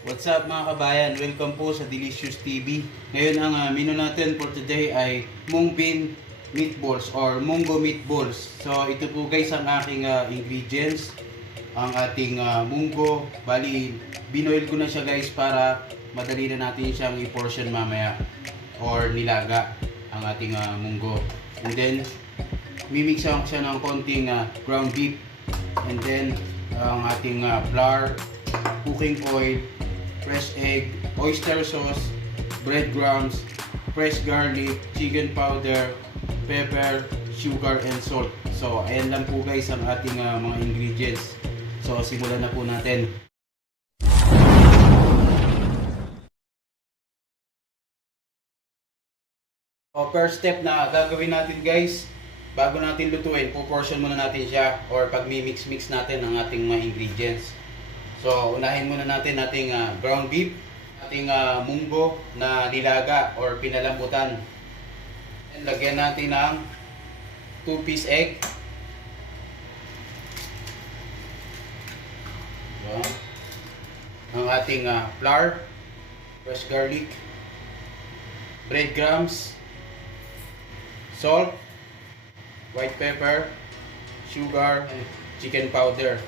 What's up mga kabayan? Welcome po sa Delicious TV. Ngayon ang menu natin for today ay mung bean meatballs or Monggo meatballs. So ito po guys ang aking ingredients. Ang ating munggo. Bali, binoil ko na siya guys para madali na natin siyang i-portion mamaya or nilaga ang ating munggo. And then, mimix ko siya ng konting ground beef. And then, ang ating flour, cooking oil, fresh egg, oyster sauce, breadcrumbs, fresh garlic, chicken powder, pepper, sugar, and salt. So, ayan lang po guys ang ating mga ingredients. So, simulan na po natin. So, first step na gagawin natin guys, bago natin lutuin, puportion muna natin siya or pag-mix-mix natin ang ating mga ingredients. So, unahin muna natin ating ground beef, ating munggo na nilaga or pinalambutan. And lagyan natin ng 2-piece egg. So, ang ating flour, fresh garlic, breadcrumbs, salt, white pepper, sugar, chicken powder,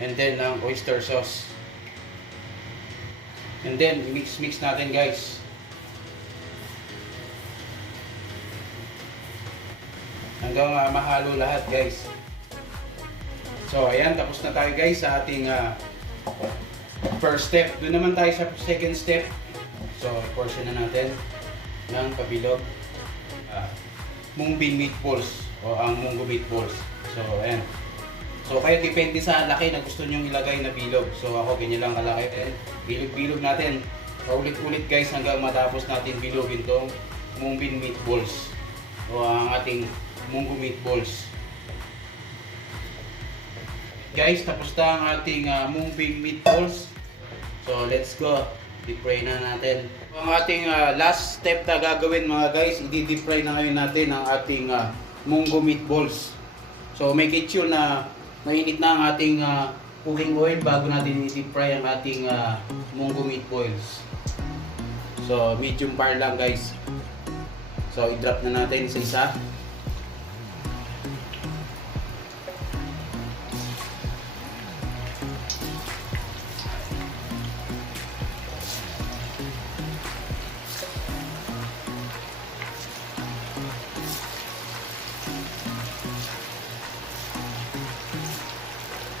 and then ang oyster sauce. And then mix natin guys. Hanggang mahalo lahat guys. So ayan, tapos na tayo guys sa ating first step. Doon naman tayo sa second step. So portion na natin ng pabilog mung bean meatballs o ang munggo meatballs. So ayan. So kaya depende sa laki na gusto nyong ilagay na bilog. So ako ganyan lang kalaki. And bilog-bilog natin. Paulit-ulit guys hanggang matapos natin bilogin tong mung bean meatballs o ang ating munggo meatballs. Guys, tapos na ang ating mung bean meatballs. So let's go. Deep fry na natin. Ang ating last step na gagawin mga guys, i-deep fry na ngayon natin ang ating munggo meatballs. So make it sure na mainit na ang ating cooking oil bago natin i-deep fry ang ating munggo meatballs. So medium fire lang guys. So i-drop na natin sa isa.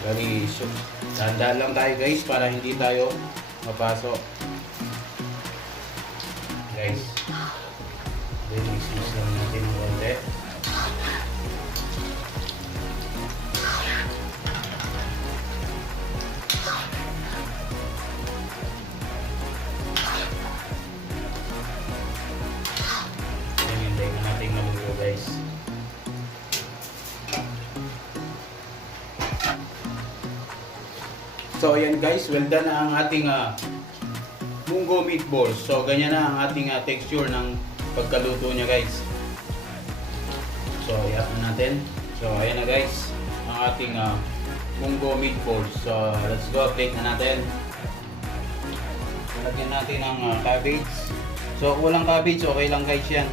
Bali, so, dahan-dahan lang tayo guys para hindi tayo mapasok. Guys. Then mix lang natin ng konti. Then hintayin na natin maluto guys. So ayan guys, well done na ang ating munggo meatballs. So ganyan na ang ating texture ng pagkaluto niya guys. So i-up na natin. So ayan na guys, ang ating munggo meatballs. So let's go, plate na natin. Lagyan natin ng cabbage. So kung walang cabbage, okay lang guys yan.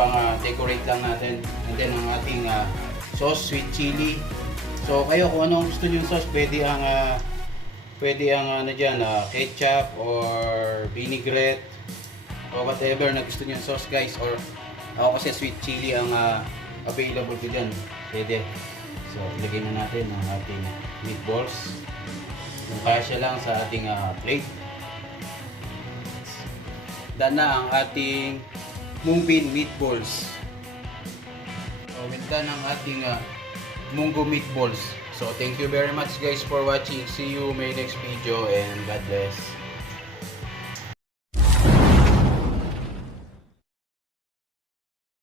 Pang decorate lang natin. And then ang ating sauce, sweet chili. So kayo kung ano ang gusto niyo sauce, pwede ang ano diyan, ketchup or vinaigrette o whatever na gusto niyo sauce guys, or ako kasi sweet chili ang available ko diyan. Pwede. So ilagay na natin ang ating meatballs. Kung kasya lang sa ating plate. Done na ang ating mung bean meatballs. So done ang ating munggo meatballs. So thank you very much guys for watching. See you in my next video and God bless.